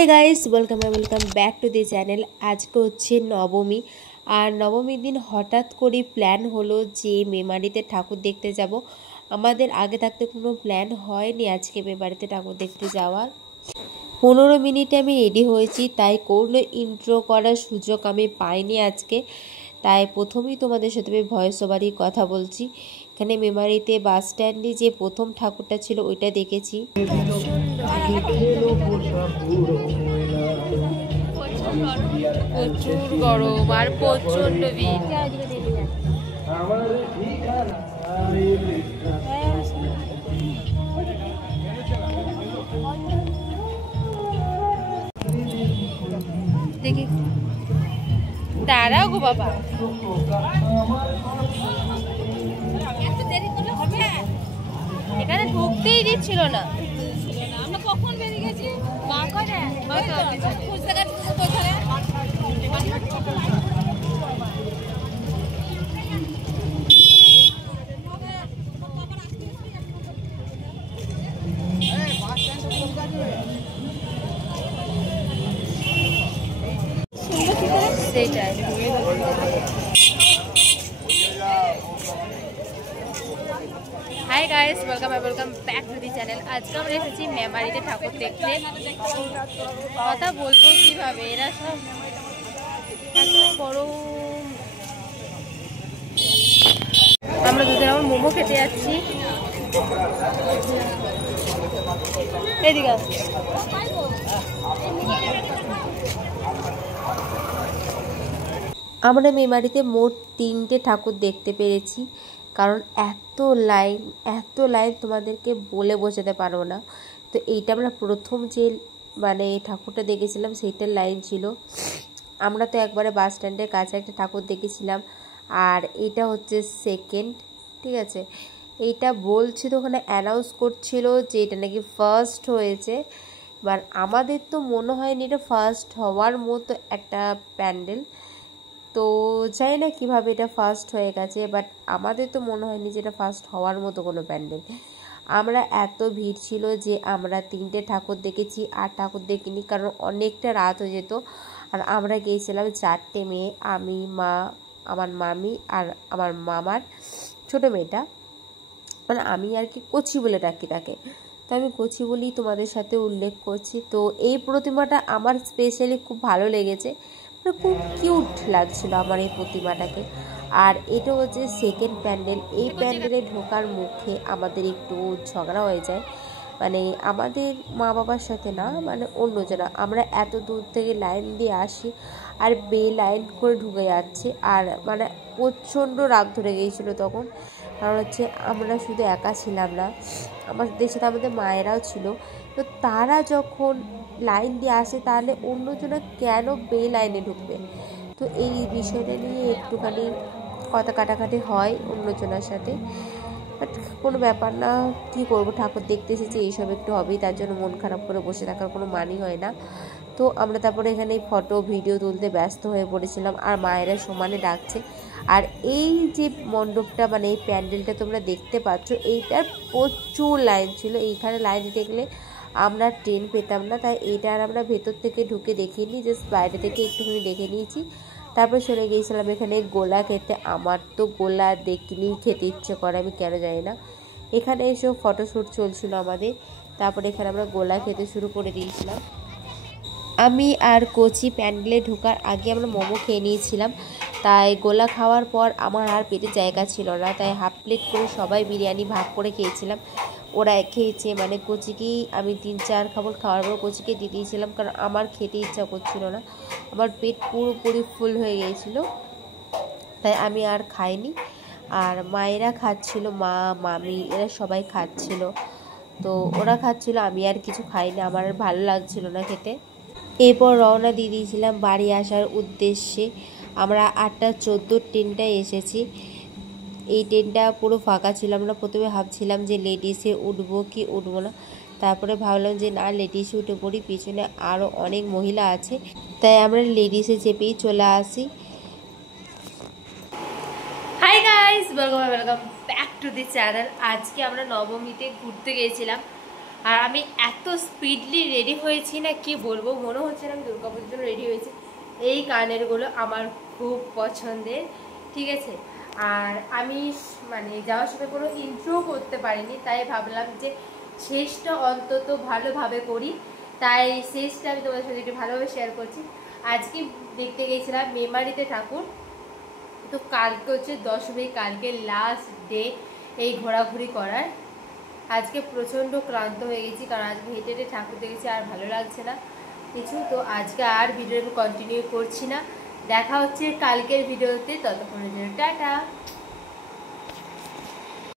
Hi guys welcome back to the channel. आज के होच्छे नवमी और नवमी दिन हठात् करे प्लान हलो जे मेमारिते ठाकुर देखते जाबो। आमादेर आगे थाकते कोनो प्लान हयनि आजके मेमारिते ठाकुर देखते जाওয়ার। 15 मिनिटे आमि रेडी हयेछि, ताई कोनो इंट्रो करार सुयोग आमि पाइनि आजके, ताई प्रथमेई तोमादेर साथे आमि भয়েস ओभारेই कथा बोलछि। एखाने मेमारिते बास स्टैंडे जे प्रथम ठाकुरटा छिलो ओइटा देखेछि। प्रचुर गरम और प्रचंड ভিড়। দেখি দাঁড়াও গো বাবা, এখানে ঢুকতেই দিচ্ছিল না। আমরা কখন বেরিয়ে গেছি? সেটাই। Hi guys welcome back to the channel. आज के আমরা এসেছি মেমারিতে ঠাকুর দেখতে। কথা বলবো কিভাবে, এরা সব এত বড়। আমরা দুজন আমার মোমো খেতে যাচ্ছি। এদিকে আমরা মেমারিতে মোট 3টে ঠাকুর দেখতে পেরেছি, কারণ এত লাইন তোমাদেরকে বলে বোঝাতে পারবো না। তো এইটা আমরা প্রথম যে মানে ঠাকুরটা দেখেছিলাম সেইটার লাইন ছিল। আমরা তো একবারে বাস স্ট্যান্ডের কাছে একটা ঠাকুর দেখেছিলাম, আর এটা হচ্ছে সেকেন্ড। ঠিক আছে, এইটা বলছিল ওখানে অ্যানাউন্স করছিল যে এটা নাকি ফার্স্ট হয়েছে। এবার আমাদের তো মনে হয়নি এটা ফার্স্ট হওয়ার মতো একটা প্যান্ডেল, তো জানি না কীভাবে এটা ফার্স্ট হয়ে গেছে, বাট আমাদের তো মনে হয়নি যে এটা ফার্স্ট হওয়ার মতো কোনো প্যান্ডেল। আমরা এত ভিড় ছিল যে আমরা 3টে ঠাকুর দেখেছি, আর ঠাকুর দেখিনি কারণ অনেকটা রাত হয়ে যেত। আর আমরা গিয়েছিলাম 4টে মেয়ে, আমি, মা, আমার মামি আর আমার মামার ছোটো মেয়েটা, মানে আমি আর কি কচি বলে ডাকি তাকে, তো আমি কচি বলেই তোমাদের সাথে উল্লেখ করছি। তো এই প্রতিমাটা আমার স্পেশালি খুব ভালো লেগেছে, খুব কিউট লাগছিল আমার এই প্রতিমাটাকে। আর এটা হচ্ছে সেকেন্ড প্যান্ডেল। এই প্যান্ডেলে ঢোকার মুখে আমাদের একটু ঝগড়া হয়ে যায়, মানে আমাদের মা বাবার সাথে না, মানে অন্যজনা। আমরা এত দূর থেকে লাইন দিয়ে আসি আর লাইন করে ঢুকে যাচ্ছে, আর মানে প্রচণ্ড রাগ ধরে গিয়েছিলো তখন। কারণ হচ্ছে আমরা শুধু একা ছিলাম না, আমাদের সাথে আমাদের মায়েরাও ছিল। তো তারা যখন লাইন দিয়ে আসে তাহলে অন্যজনা কেন লাইনে ঢুকবে? তো এই বিষয়টা নিয়ে একটুখানি কথা কাটাকাটি হয় অন্যজনের সাথে, বাট কোনো ব্যাপার না, কী করবো, ঠাকুর দেখতে এসেছি, এইসব একটু হবেই, তার জন্য মন খারাপ করে বসে থাকার কোনো মানই হয় না। তো আমরা তারপরে এখানে ফটো ভিডিও তুলতে ব্যস্ত হয়ে পড়েছিলাম, আর মায়েরা সমানে ডাকছে। আর এই যে মণ্ডপটা মানে এই প্যান্ডেলটা তোমরা দেখতে পাচ্ছ, এইটার প্রচুর লাইন ছিল। এইখানে লাইন দিতে গেলে আমরা ট্রেন পেতাম না, তাই এইটা আর আমরা ভেতর থেকে ঢুকে দেখিনি, জাস্ট বাইরে থেকে একটুখানি দেখে নিয়েছি। তারপরে চলে গিয়েছিলাম এখানে গোলা খেতে। আমার তো গোলা দেখলেই খেতে ইচ্ছে করে, আমি কেন জানি না। এখানে এসব ফটোশ্যুট চলছিল আমাদের, তারপরে এখানে আমরা গোলা খেতে শুরু করে দিয়েছিলাম। আমি আর কচি প্যান্ডেলে ঢোকার আগে আমরা মোমো খেয়ে নিয়েছিলাম, তাই গোলা খাওয়ার পর আমার আর পেটে জায়গা ছিল না, তাই হাফ প্লেট করে সবাই বিরিয়ানি ভাগ করে খেয়েছিলাম। ওরা খেয়েছে, মানে কচিকেই আমি 3-4 খাওয়ার পর কচিকে দিয়ে দিয়েছিলাম, কারণ আমার খেতে ইচ্ছা করছিল না, আমার পেট পুরোপুরি ফুল হয়ে গিয়েছিল, তাই আমি আর খাইনি। আর মায়েরা খাচ্ছিল, মা, মামি এরা সবাই খাচ্ছিল, তো ওরা খাচ্ছিল, আমি আর কিছু খাইনি, আমার আর ভালো লাগছিল না খেতে। এরপর রওনা দিয়ে দিয়েছিলাম বাড়ি আসার উদ্দেশ্যে। আমরা 8:14 ট্রেনটায় এসেছি। এই ট্রেনটা পুরো ফাঁকা ছিল। আমরা প্রথমে ভাবছিলাম যে লেডিসে উঠবো কি উঠবো না, তারপরে ভাবলাম যে না, লেডিসে উঠে পড়ি, পিছনে আরও অনেক মহিলা আছে, তাই আমরা লেডিসে চেপেই চলে আসি। Hi guys, welcome back to the channel. আজকে আমরা নবমীতে ঘুরতে গিয়েছিলাম, আর আমি এত স্পিডলি রেডি হয়েছি না, কি বলবো, মনে হচ্ছে না আমি দুর্গাপুজোর জন্য রেডি হয়েছি। এই কানেরগুলো আমার খুব পছন্দের, ঠিক আছে। আর আমি মানে যাওয়ার সময় কোনো ইন্ট্রো করতে পারিনি, তাই ভাবলাম যে শেষটা অন্তত ভালোভাবে করি, তাই শেষটা আমি তোমাদের সাথে একটু ভালোভাবে শেয়ার করছি। আজকে দেখতে গেছিলাম মেমারিতে ঠাকুর, তো কালকে হচ্ছে দশমী, কালকে লাস্ট ডে এই ঘোরাঘুরি করার। আজকে প্রচণ্ড ক্লান্ত হয়ে গেছি, কারণ আজকে হেঁটে হেঁটে ঠাকুর দেখেছি, আর ভালো লাগছে না কিছু। তো আজকে আর ভিডিও কন্টিনিউ করছি না, দেখা হচ্ছে কালকের ভিডিওতে, ততক্ষণের জন্য টাটা।